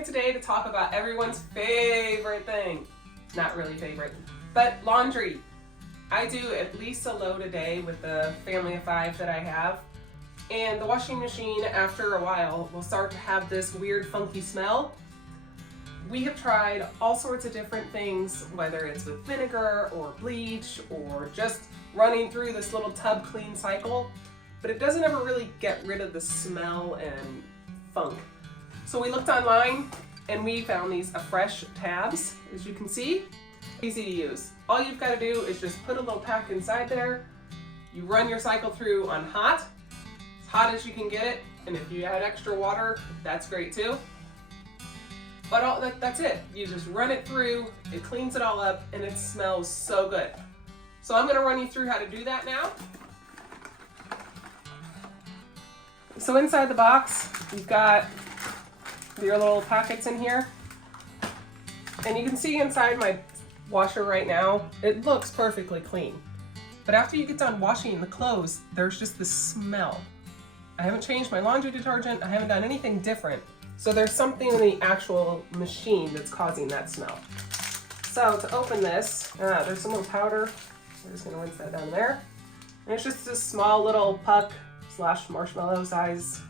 here today to talk about everyone's favorite thing. Not really favorite, but laundry. I do at least a load a day with the family of 5 that I have. And the washing machine, after a while, will start to have this weird funky smell. We have tried all sorts of different things, whether it's with vinegar or bleach or just running through this little tub clean cycle, but it doesn't ever really get rid of the smell and funk. So we looked online and we found these Affresh tabs, as you can see. Easy to use. All you've got to do is just put a little pack inside there. You run your cycle through on hot, as hot as you can get it, and if you add extra water, that's great too. But that's it. You just run it through, it cleans it all up, and it smells so good. So I'm gonna run you through how to do that now. So inside the box, you've got your little packets in here. And you can see inside my washer right now, it looks perfectly clean. But after you get done washing the clothes, there's just this smell. I haven't changed my laundry detergent, I haven't done anything different. So there's something in the actual machine that's causing that smell. So to open this, there's some little powder. We're just gonna rinse that down there. And it's just this small little puck / marshmallow size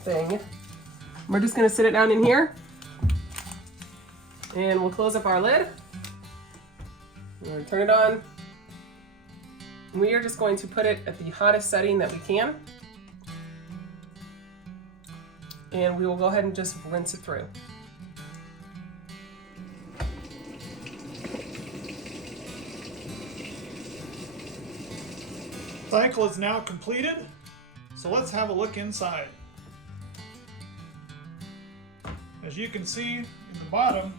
thing. We're just gonna sit it down in here. And we'll close up our lid. We're gonna turn it on. And we are just going to put it at the hottest setting that we can. And we will go ahead and just rinse it through. Cycle is now completed, so let's have a look inside. As you can see in the bottom,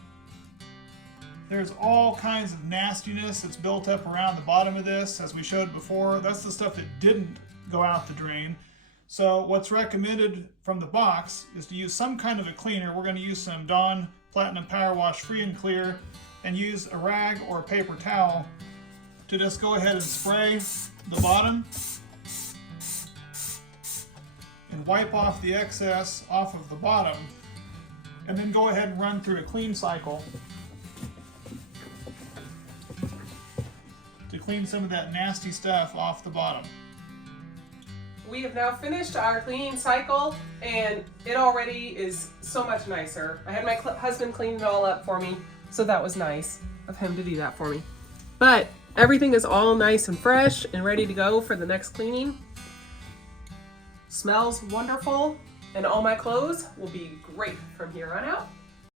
there's all kinds of nastiness that's built up around the bottom of this. As we showed before, that's the stuff that didn't go out the drain. So what's recommended from the box is to use some kind of a cleaner. We're going to use some Dawn Platinum Power Wash Free and Clear and use a rag or a paper towel to just go ahead and spray the bottom and wipe off the excess off of the bottom, and then go ahead and run through a clean cycle to clean some of that nasty stuff off the bottom. We have now finished our cleaning cycle and it already is so much nicer. I had my husband clean it all up for me, so that was nice of him to do that for me. But everything is all nice and fresh and ready to go for the next cleaning. Smells wonderful, and all my clothes will be great from here on out.